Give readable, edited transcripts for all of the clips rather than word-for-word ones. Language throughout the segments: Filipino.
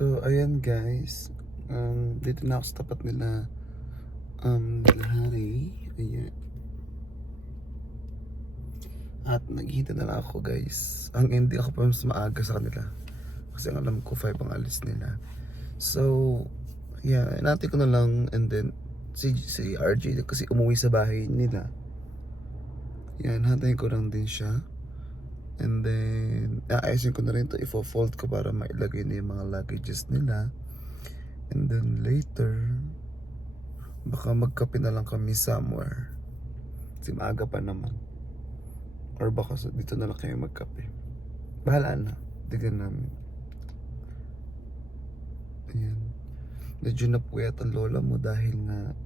So, ayan guys. Dito na ako sa tapat nila. Nila Hari. Ayan. At naghihintay na lang ako guys. Hindi ako pa mas maaga sa kanila. Kasi ang alam ko 5 ang alis nila. So, yeah. Inantay ko na lang. And then, si RJ kasi umuwi sa bahay nila. Yan, hantayin ko lang din siya. And then, aayusin ko na rin ito. Ifo-fold ko para mailagay na yung mga luggages nila. And then later, baka magkape na lang kami somewhere. Kasi maaga pa naman. Or baka dito na lang kayo magkape. Bahala na. Tignan namin. Ayan. Medyo napuyat ang lola mo dahil nga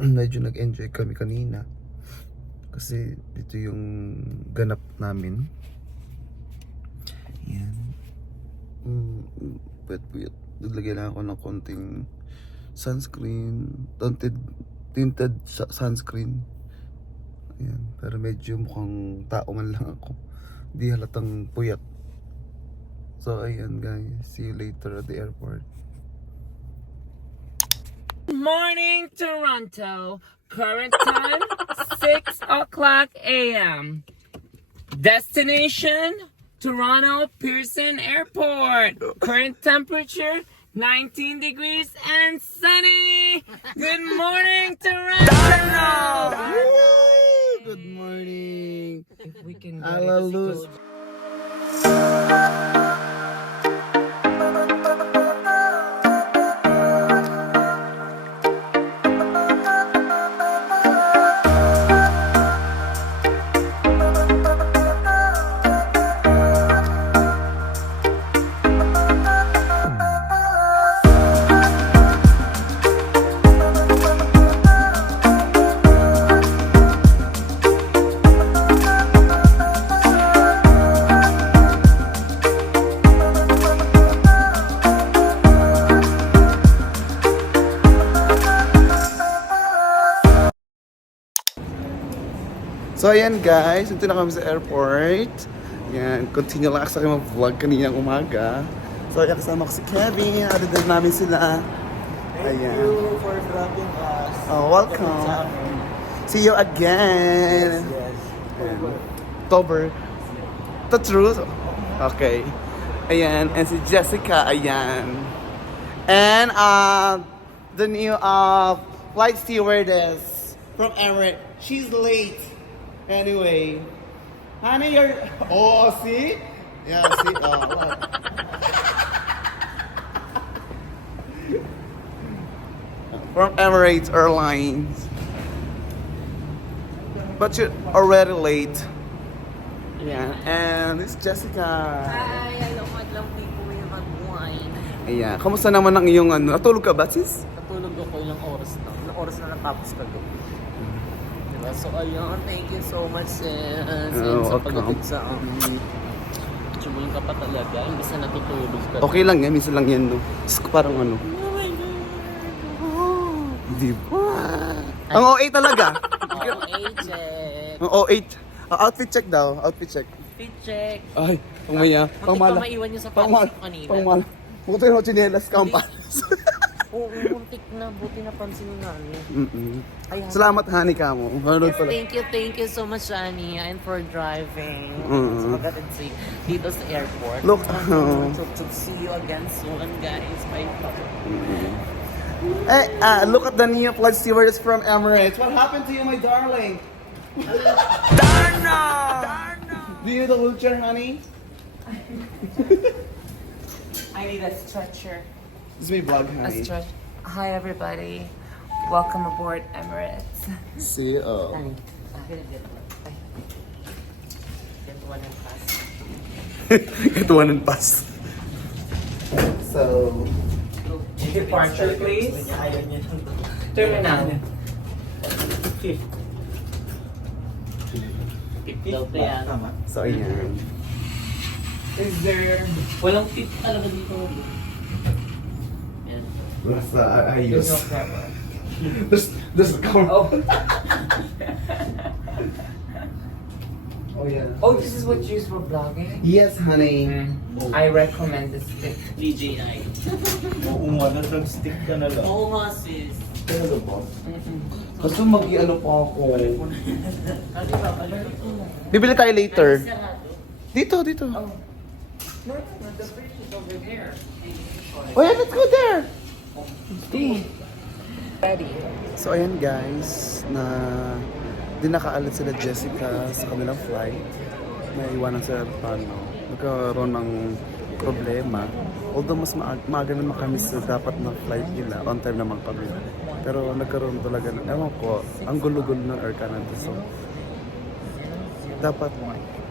medyo nag-enjoy kami kanina. Kasi dito yung ganap namin. Ayan. Puyat-puyat. Naglagay lang ako ng konting sunscreen. Tinted sunscreen. Ayan. Pero medyo mukhang tao man lang ako. Di halatang puyat. So ayan guys. See you later at the airport. Morning, Toronto. Current time, 6 o'clock a.m. Destination, Toronto Pearson Airport. Current temperature, 19 degrees and sunny. Good morning, Toronto. Good morning. If we can Hallelujah. So ayan guys, ito na kami sa airport. Yan, continue lang ako sa aking mag-vlog kaninang umaga. So ayan, kasama ko si Kevin, atid namin sila. Thank you for dropping us. Oh, welcome. See you again. Yes. October. The truth? Okay. Ayan, and si Jessica, ayan. And the new flight stewardess from Emirates. She's late. Anyway, honey, you're... Oh, see? Yeah, see? Oh, what? From Emirates Airlines. But you're already late. Yeah, and this is Jessica. Hi, alam mo di ko yung mag-wine. Ayan, kamusta naman ang iyong ano? Natulog ka ba, sis? Natulog ako ilang oras na. Ilang oras na natapos ka doon. Diba? So ayun, thank you so much sis. Oh, Sa welcome. pagdating sa tsubulong ka pa talaga. Imbis na natutulog ka. Okay lang yan, minsan lang yan, no? Parang ano? Oh my God. Di ba? Ang OA talaga. Oh, agent. Ang OA. Outfit check daw, outfit check. Fit check. Ay, pangmaya. Muntik Pangmala. pa maiwan yung sapatos Pangmala. ko kanina. Pangmala. Buti yung chinelas ka ang palas. Oo, muntik na. Buti napansin ni Nani. Ay, Salamat, honey ka mo. Yes, Thank you so much, Annie, and for driving. So, magandang see dito sa airport. Look, To see you again soon, guys. Bye. Look at the new flight stewardess from Emirates. What happened to you, my darling? Darno! Do you need a wheelchair, honey? I need a stretcher. This is my vlog, A honey. stretch. Hi, everybody. Welcome aboard Emirates. See you. Honey, get one and pass. Ito one and pass. So, Departure, please. Ayaw niya. Terminal. Fifth. Fifth yan. Tama. so ayan. Is there... Walang fifth talaga dito. Yan. Nasa ayos. There's no camera. There's a camera. Oh. Oh yeah. Oh, this is what you use for vlogging? Yes, honey. I recommend this stick. DJI. Oo nga, nag-stick ka na lang. Oo nga sis. Ano ba? Gusto mag-ano pa ako. Bibili tayo later. Dito. No, the fridge is over there. Oh yeah, let's go there. Ready. So ayan guys, na di nakaalit sila Jessica sa kanilang flight. Naiwanan sila paano. Nagkaroon ng problema. Although mas maaga naman kami sa dapat na flight nila, on time naman kami. Pero nagkaroon talaga ng, ewan ko, ang gulo-gulo ng Air Canada. So, dapat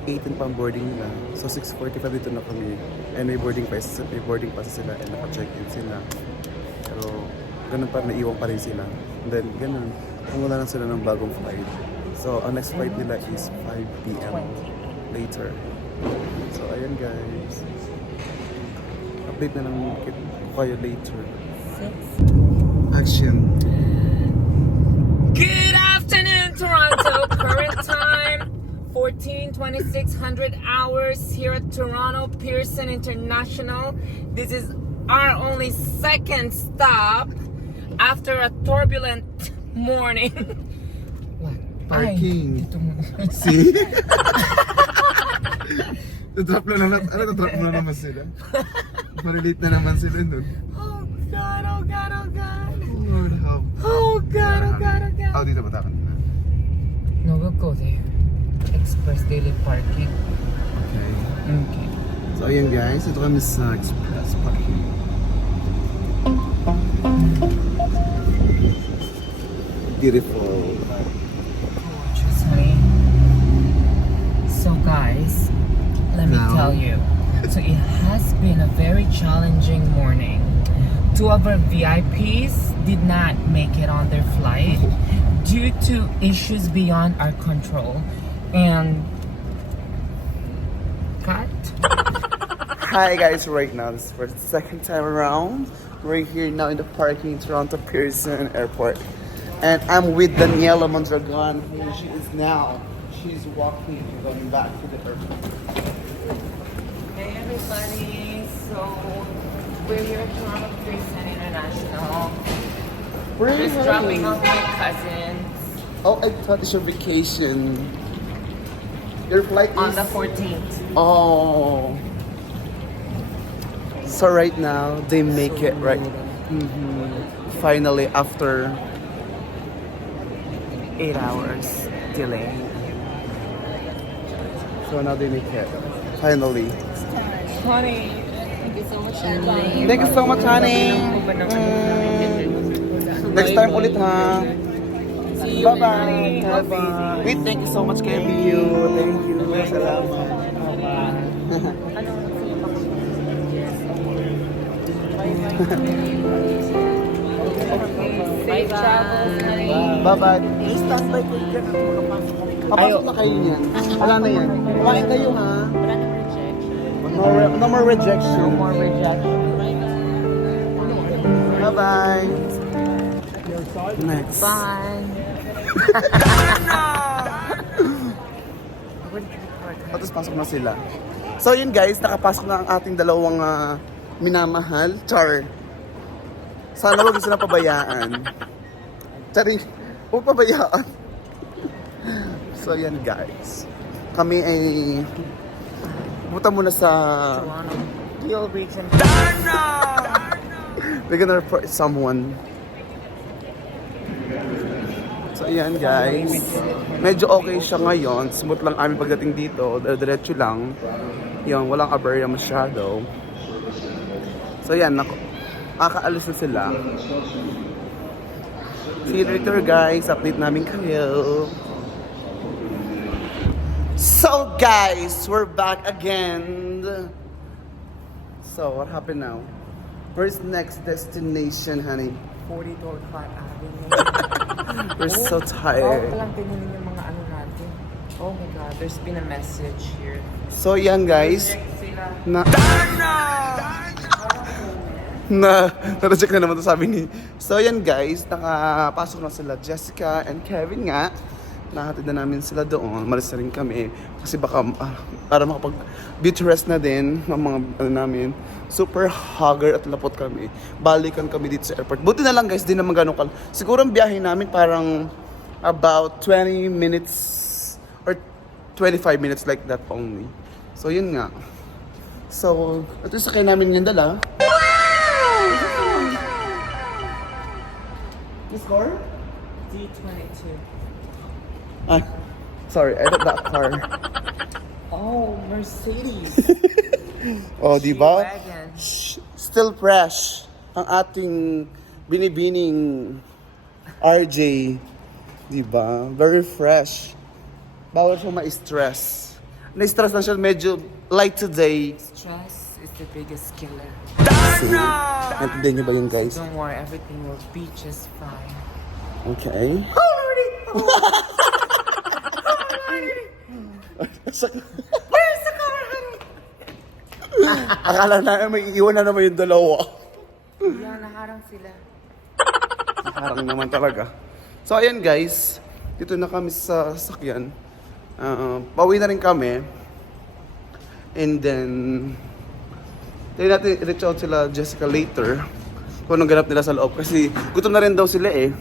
18 pa ang boarding nila. So 6:45 dito na kami. And may boarding pass sila and naka-check-in sila. Pero ganun pa, naiwan pa rin sila. And then ganun, wala na sila ng bagong flight. So ang next flight nila is 5 p.m. later. So ayan guys. Update na lang ko kayo later. Action. Good afternoon, Toronto. Current time 14:2600 hours here at Toronto Pearson International. This is our only second stop after a turbulent morning. What? Parking. See? Drop na naman. Ano, drop na naman sila? Marilate na naman sila nun. Oh God, oh God, oh God. Lord help. Oh God, oh God, oh God. Oh, dito ba tayo kanina? No, we'll go there. Express Daily Parking. Okay. Okay. So ayan guys, ito kami sa Express Parking. Beautiful. Gorgeous, honey. So guys, let me Now? tell you. So it has been a very challenging morning. 2 of our VIPs did not make it on their flight due to issues beyond our control. And cut. Hi guys, right now this is for the second time around. We're here now in the parking in Toronto Pearson Airport. And I'm with Daniela Mondragon. Here she is now. She's walking and going back to the airport. Hey everybody, so we're here at Toronto Pearson International. Where are you Just dropping going? off my cousins Oh, I thought it's your vacation. Your flight on is... the 14th. Oh. So right now, they make it right. Finally, after 8 hours delay. So now they make it. Finally. Honey, Thank you so much, Shadline. Thank you so much, honey. Next time ulit, ha? See you. Bye-bye. Bye-bye. Wait, thank you so much, Kevin. Thank you. Salamat. safe travels, honey. Bye-bye. Stand by ko dyan. Papasok na kayo niyan. Wala na yan. Kumain kayo, ha? No more rejection. No more rejection. Bye-bye. Next. Bye. Tapos pasok na sila. So yun guys, nakapasok na ang ating dalawang minamahal. Char. Sana wag sila pabayaan. Charing, huwag pabayaan. So yan guys. Kami ay pumunta muna sa Deal reach and we're gonna report someone. So ayan guys. Medyo okay siya ngayon. Smooth lang aming pagdating dito. Diretso lang. Yung walang aberya masyado. So ayan, nakaalis na sila. See you later guys. Update namin kayo. So guys, we're back again. So what happened now? Where's next destination, honey? 42 Clark Avenue. We're so Oh, tired. palang tingnan yung mga ano natin. Oh my God, there's been a message here. So yan guys, Sila. na-reject na naman to sabi ni. So yan guys, nakapasok na sila Jessica and Kevin nga. nahatid na namin sila doon. Malis na rin kami. Kasi baka, para makapag beach rest na din, ng mga ano namin. Super haggard at lapot kami. Balikan kami dito sa airport. Buti na lang guys, di naman ganun siguro ang biyahe namin parang about 20 minutes or 25 minutes like that only. So yun nga. So, ito yung sakay namin yung dala. Miss Car? D22. Ah, sorry, I got that car. Oh, Mercedes. Oh, di ba? G-Wagon. Still fresh ang ating binibining RJ. Di ba? Very fresh. Bawal siya ma-stress. Na-stress na siya, medyo light today. Stress is the biggest killer. See? Natindihan niyo ba yun, guys? Don't worry, everything will be just fine. Okay. Where's the car, honey? Akala na may iiwan na naman yung dalawa. Yan, naharang sila. Parang naman talaga. So ayan guys, dito na kami sa sasakyan. Pauwi na rin kami. And then, tayo natin i-reach out sila Jessica later kung anong ganap nila sa loob. Kasi gutom na rin daw sila eh.